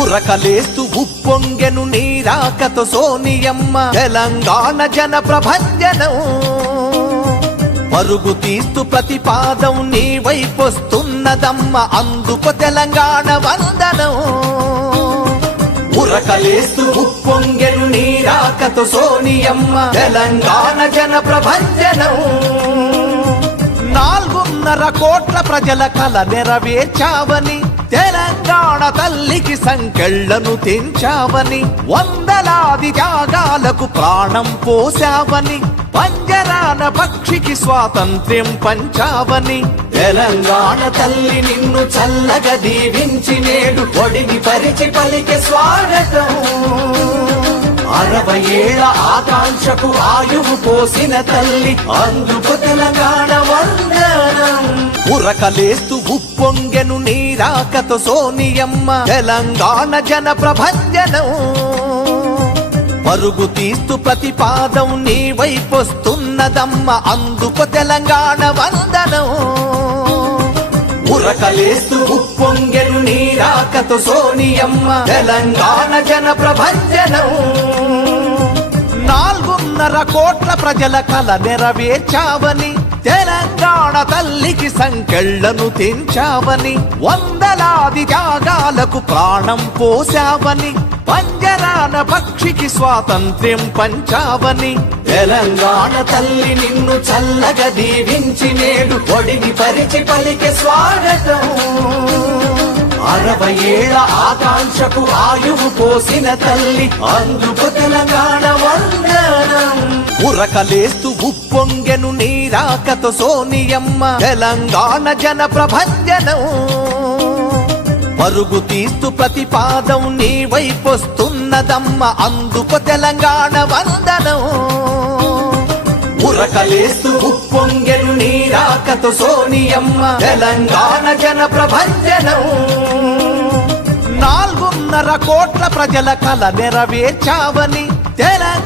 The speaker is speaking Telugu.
ఉరకలేస్తూ ఉప్పొంగెను నీరాకతో సోనియమ్మ. తెలంగాణ జన ప్రభంజనం. పరుగు తీస్తూ ప్రతిపాదం నీ వైపొస్తున్నదమ్మ. అందుకు తెలంగాణ వందనం. ఉరకలేస్తూ ఉప్పొంగెను నీరాకతో సోనియమ్మ. తెలంగాణ జన ప్రభంజనం. నాలుగున్నర కోట్ల ప్రజల కల నెరవేర్చావని తెలంగాణ తల్లికి సంకెళ్ళను తెంచావని వందలాది త్యాగాలకు ప్రాణం పోసావని పంజరాన పక్షికి స్వాతంత్ర్యం పంచావని. తెలంగాణ తల్లి నిన్ను చల్లగా దీవించి నేడు ఒడిని పరిచి పలికి స్వాగతం. అరవై ఏళ్ళ ఆకాంక్షకు ఆయువు పోసిన తల్లి అందుకు తెలంగాణ వంద ఉరకలేస్తూ ఉప్పొంగెను నీరాకతో సోనియమ్మ. తెలంగాణ జన ప్రభంజనం. పరుగు తీస్తూ ప్రతిపాదం నీ వైపొస్తున్నదమ్మ. అందుకు తెలంగాణ వందనం. ఉరకలేస్తూ ఉప్పొంగెను నీరాకతో సోనియమ్మ. తెలంగాణ జన ప్రభంజనం. నాలుగున్నర కోట్ల ప్రజల కల నెరవేర్చావని తెలంగాణ తల్లికి సంకెళ్ళను తెంచావని వందలాది త్యాగాలకు ప్రాణం పోసావని పంజరాన పక్షికి స్వాతంత్ర్యం పంచావని తెలంగాణ తల్లి నిన్ను చల్లగా దీవించి నేడు ఒడిని పరిచి పలికి స్వాగతం. అరవై ఏళ్ళ ఆకాంక్షకు ఆయువు పోసిన తల్లి అందుకు తెలంగాణ ఉరకలేస్తూ ఉప్పొంగెను నీరాకతో సోనియమ్మ. తెలంగాణ జన ప్రభంజనం. పరుగు తీస్తూ ప్రతిపాదం నీ వైపొస్తున్నదమ్మ. అందుకు తెలంగాణ వందనం. ఉరకలేస్తూ ఉప్పొంగెను నీరాకతో సోనియమ్మ. తెలంగాణ జన ప్రభంజనం. నాలుగున్నర కోట్ల ప్రజల కల నెరవేర్చావని తెలంగాణ